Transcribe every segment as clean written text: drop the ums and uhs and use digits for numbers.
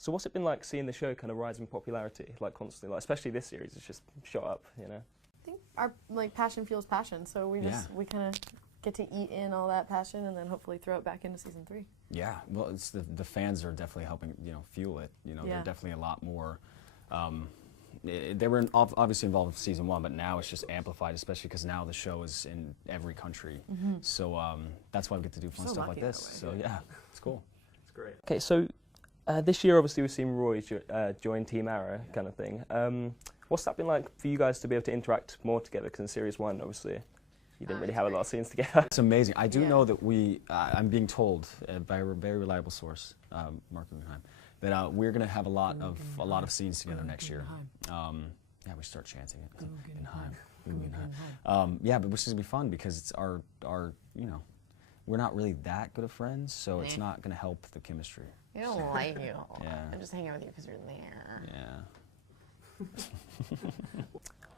So what's it been like seeing the show kind of rise in popularity, like constantly, like especially this series, it's just shot up, you know? I think our passion fuels passion, so we kind of get to eat in all that passion and then hopefully throw it back into season 3. Yeah, well, it's the fans are definitely helping, fuel it. They're definitely a lot more. They were obviously involved with season 1, but now it's just amplified, especially because now the show is in every country. So that's why we get to do fun stuff like this. So yeah, it's cool. It's great. Okay, so this year obviously we've seen Roy join Team Arrow, kind of thing. What's that been like for you guys to be able to interact more together? Because in Series 1, obviously, you didn't really have a lot of scenes together. It's amazing. I do know that I'm being told by a very reliable source, Mark Guggenheim, that we're going to have a lot of scenes together next year. Yeah, we start chanting it. Guggenheim. Yeah, but which is going to be fun because it's our we're not really that good of friends, so it's not going to help the chemistry. I don't like you. Yeah. I'm just hanging out with you because you're there. Yeah.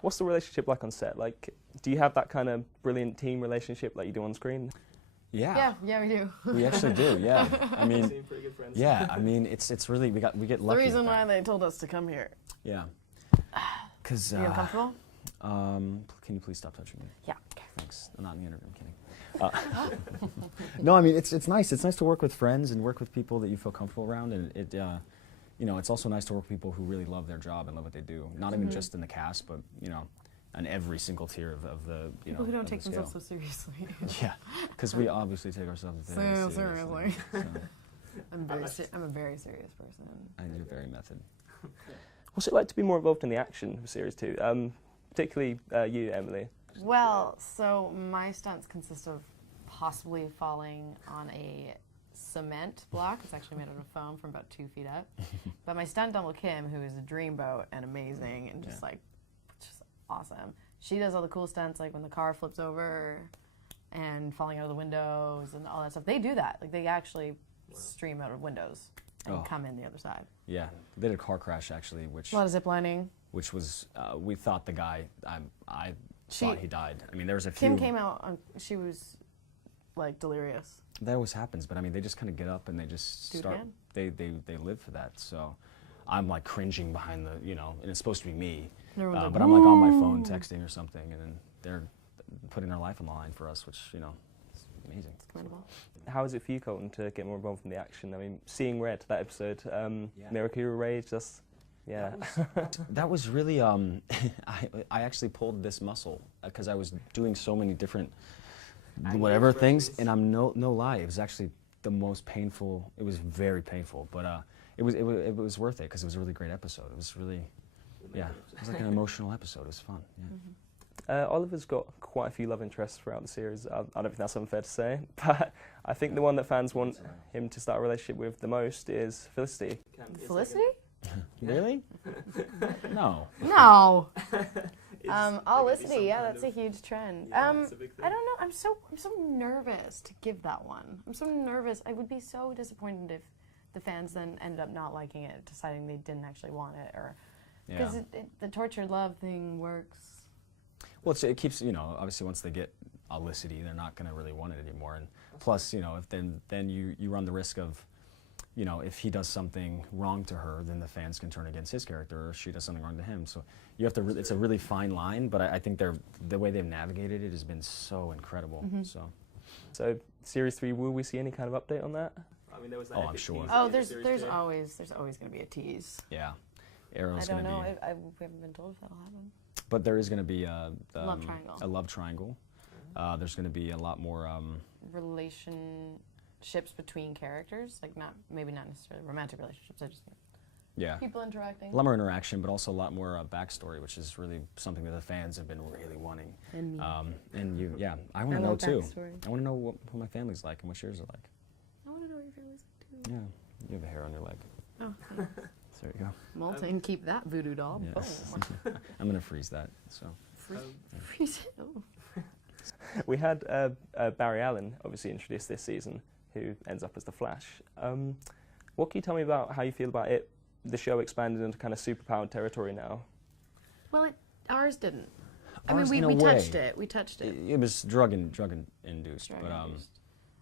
What's the relationship like on set? Like, do you have that kind of brilliant team relationship like you do on screen? Yeah. Yeah, we do. We actually do. Yeah. I mean, Seem pretty good friends. yeah. I mean, it's really we get lucky. The reason why they told us to come here. Yeah. Because. Are you uncomfortable? Can you please stop touching me? Yeah. Okay. Thanks. I'm not in the interview. I'm kidding. No, I mean it's nice. It's nice to work with friends and work with people that you feel comfortable around, and it's also nice to work with people who really love their job and love what they do. Not even just in the cast, but on every single tier of the people who don't take the themselves so seriously. Yeah, because we obviously take ourselves very seriously. So. I'm a very serious person. And you're very method. What's it like to be more involved in the action of Series 2? Particularly you, Emily. Well, so my stunts consist of possibly falling on a cement block. It's actually made out of foam from about 2 feet up. But my stunt double Kim, who is a dreamboat and amazing and just awesome. She does all the cool stunts, like when the car flips over and falling out of the windows and all that stuff. They do that. Like they actually stream out of windows and come in the other side. Yeah, they did a car crash actually, which a lot of zip lining. Which was we thought the guy I thought he died. I mean, there was a few. Kim came out. She was like delirious. That always happens, but I mean, they just kind of get up and they just start. They live for that. So I'm like cringing behind the, and it's supposed to be me, but I'm like on my phone texting or something, and then they're putting their life on the line for us, which is amazing. It's commendable. How is it for you, Colton, to get more involved in the action? I mean, seeing Red, that episode, Mirakuru Rage, just. Yeah. That was really, I actually pulled this muscle because I was doing so many different whatever things, and I'm no lie, it was actually the most painful. It was very painful, but it was worth it because it was a really great episode. It was really, it was like an emotional episode. It was fun. Yeah. Oliver's got quite a few love interests throughout the series. I don't think that's unfair to say, but I think the one that fans want him to start a relationship with the most is Felicity. Felicity? Really? No. No. Felicity, that's a huge trend. I don't know. I'm so nervous to give that one. I'm so nervous. I would be so disappointed if the fans then ended up not liking it, deciding they didn't actually want it, or because the tortured love thing works. Well, it keeps obviously once they get Felicity, they're not going to really want it anymore, and plus if then you run the risk of. If he does something wrong to her, then the fans can turn against his character, or she does something wrong to him. So you have to. It's a really fine line, but I think the way they've navigated it has been so incredible. So Series 3, will we see any kind of update on that? I mean, there was that. I'm sure. Oh, there's always going to be a tease. Yeah, Arrow's going to be. I don't know. We haven't been told if that'll happen. But there is going to be a love triangle. A love triangle. There's going to be a lot more relationships between characters, like maybe not necessarily romantic relationships. I just people interacting. A lot more interaction, but also a lot more backstory, which is really something that the fans have been really wanting. And me. I want to know too. I want to know what my family's like and what yours are like. I want to know what your family's like too. Yeah, you have a hair on your leg. Oh. There you go. Molten, keep that voodoo doll. Yes. I'm gonna freeze that. So. Freeze it. Oh. We had Barry Allen obviously introduced this season, who ends up as the Flash. What can you tell me about how you feel about it? The show expanded into kind of superpowered territory now. Well, ours didn't. Ours, I mean, we touched it. We touched it. It was drug induced, but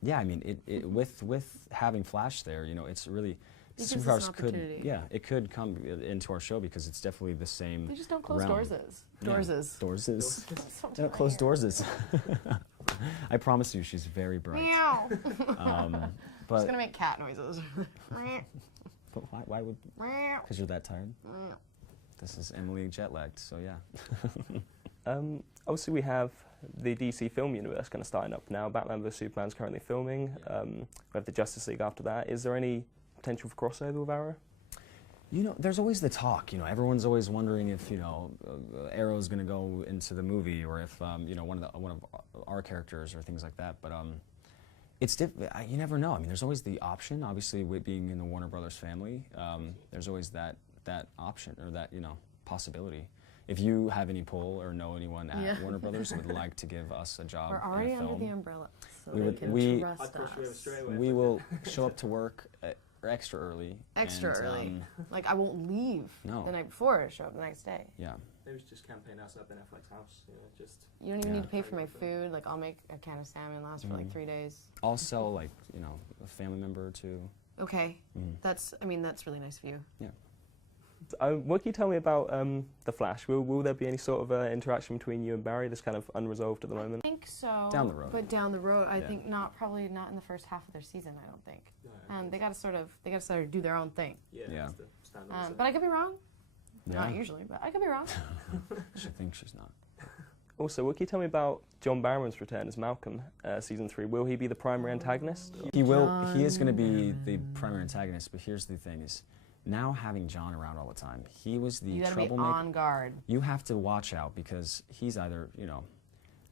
yeah, I mean, it with having Flash there, it's really gives us an superpowers could, opportunity. yeah, it could come into our show because it's definitely the same. They just don't close realm. doorses. Yeah. Doorses. Doorses. Don't They don't close doorses. I promise you, she's very bright. Meow. Um, I'm but just gonna make cat noises. but why would? Because you're that tired. This is Emily jet lagged, so yeah. Obviously, we have the DC film universe kind of starting up now. Batman vs Superman's currently filming. We have the Justice League after that. Is there any potential for crossover with Arrow? You know, there's always the talk. You know, everyone's always wondering if Arrow's going to go into the movie, or if one of our characters or things like that. But it's you never know. I mean, there's always the option. Obviously, with being in the Warner Brothers family, there's always that option or that possibility. If you have any pull or know anyone at Warner Brothers who would like to give us a job, We're already in a film, under the umbrella, so we they would- can we- trust us. we will show up to work extra early. Extra and, early. Like, I won't leave No. the night before to show up the next day. Yeah. Maybe it's just campaign outside Ben Affleck's house. Just You don't even Yeah. need to pay for my food. Like, I'll make a can of salmon last for like 3 days. I'll sell a family member or two. Okay. Mhm. That's really nice of you. Yeah. What can you tell me about The Flash? Will there be any sort of interaction between you and Barry that's kind of unresolved at the moment? I think so. Down the road. But down the road, I Yeah. think probably not in the first half of their season, I don't think. They got to sort of do their own thing. Yeah. But I could be wrong. Yeah. Not usually, but I could be wrong. She thinks she's not. Also, what can you tell me about John Barrowman's return as Malcolm, season 3? Will he be the primary antagonist? He will. He is going to be the primary antagonist. But here's the thing: is now having John around all the time, he was the You gotta be troublemaker. on guard. You have to watch out because he's either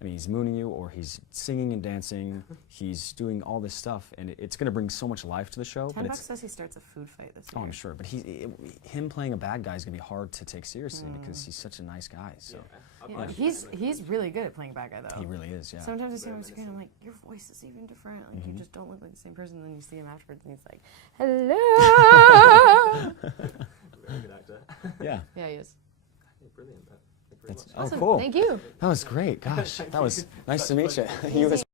he's mooning you, or he's singing and dancing. He's doing all this stuff, and it's going to bring so much life to the show. $10 But says he starts a food fight this oh, year. I'm sure. But him playing a bad guy is going to be hard to take seriously because he's such a nice guy. So Yeah, he's really good at playing bad guy though. he really is. Yeah. Sometimes I see him on screen, I'm like, your voice is even different. Like you just don't look like the same person. And then you see him afterwards, and he's like, hello. Very good actor. Yeah. Yeah, he is. Brilliant. That's, Awesome. oh, cool. Thank you. That was great. Gosh, that was nice to meet you. You as